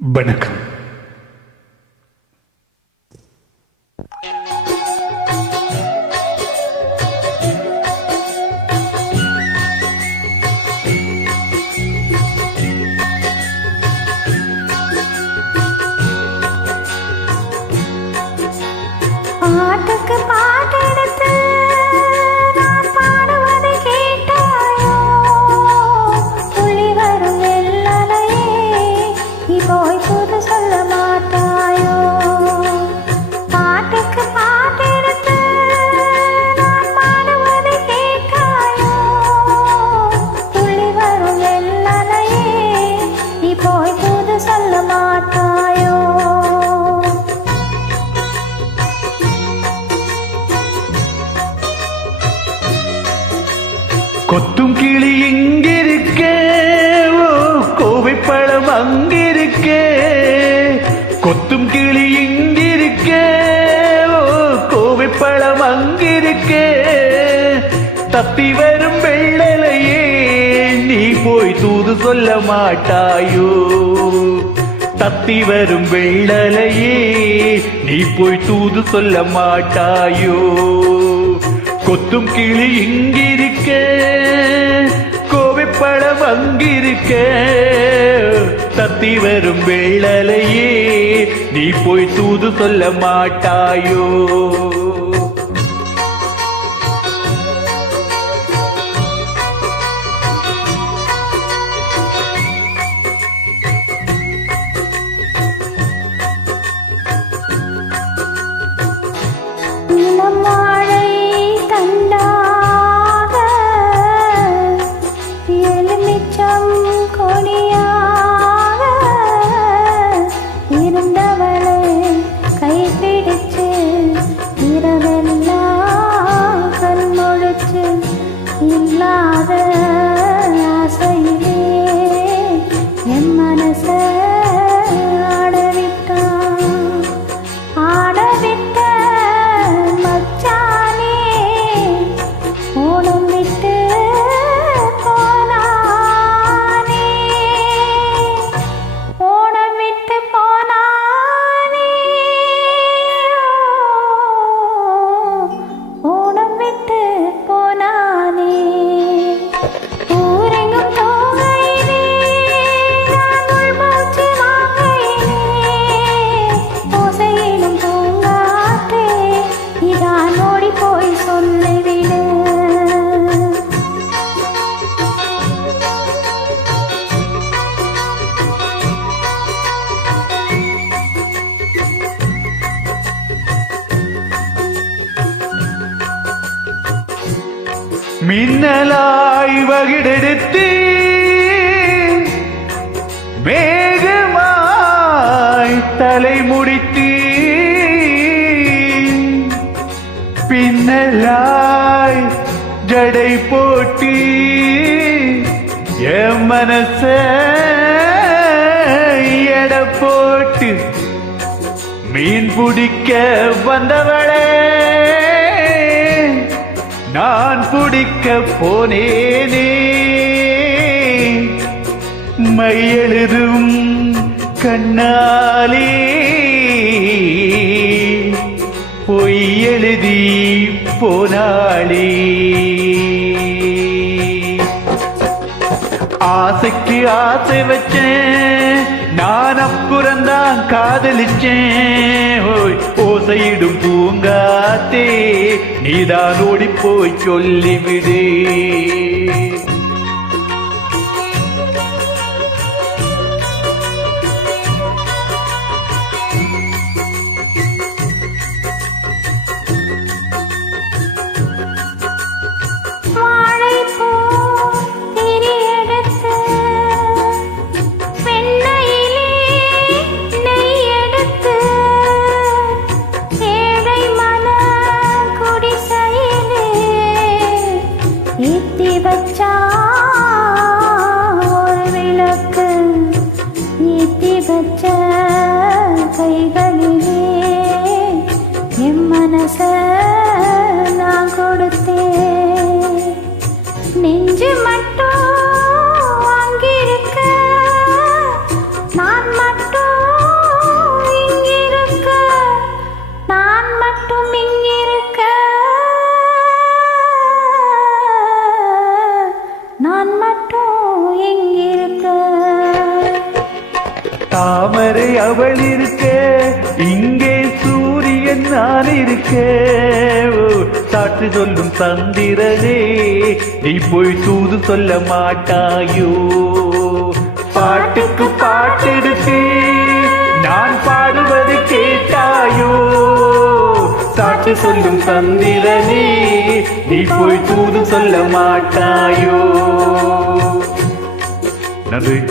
வணக்கம். கொத்தும் கிளி இங்கிருக்கே. கோவைப்பழம் அங்கிருக்கே. கொத்தும் கிளி இங்கிருக்கே. கோவைப்பழம் அங்கிருக்கே. தப்பி வரும் வெள்ளலையே நீ போய் தூது சொல்ல மாட்டாயோ? தத்தி வரும் வெள்ளலையே நீ போய் தூது சொல்ல மாட்டாயோ? கொத்தும் கிளி இங்கிருக்க கோவைப்படம் அங்கிருக்க தத்தி வரும் வெள்ளலையே நீ போய் தூது சொல்ல மாட்டாயோ? ಸಾರ மின்னலாய் வகிடெடுத்து வேகமாய் தலை முடித்து பின்னலாய் ஜடை போட்டி என் மனச எட போட்டு மீன் பிடிக்க வந்தவளே குடிக்க போனேனே. மையெழுதும் கண்ணாலே. பொய்யெழுதி போனாளே. ஆசைக்கு ஆசை வச்சேன். நான் அப்புறந்தான் காதலிச்சேன். ஓசையிடும் பூங்காத்தே நீதான் ஓடி போய் சொல்லிவிடு. தாமரை அவள் இருக்கே. இங்கே சூரியன் நான் இருக்கே. ஓ, சாட்சி சொல்லும் சந்திரனே நீ போய் தூது சொல்ல மாட்டாயோ. பாட்டுக்கு பாட்டெடுத்து நான் பாடுவது கேட்டாயோ. சாட்சி சொல்லும் சந்திரனே நீ போய் தூது சொல்ல மாட்டாயோ. நன்றி.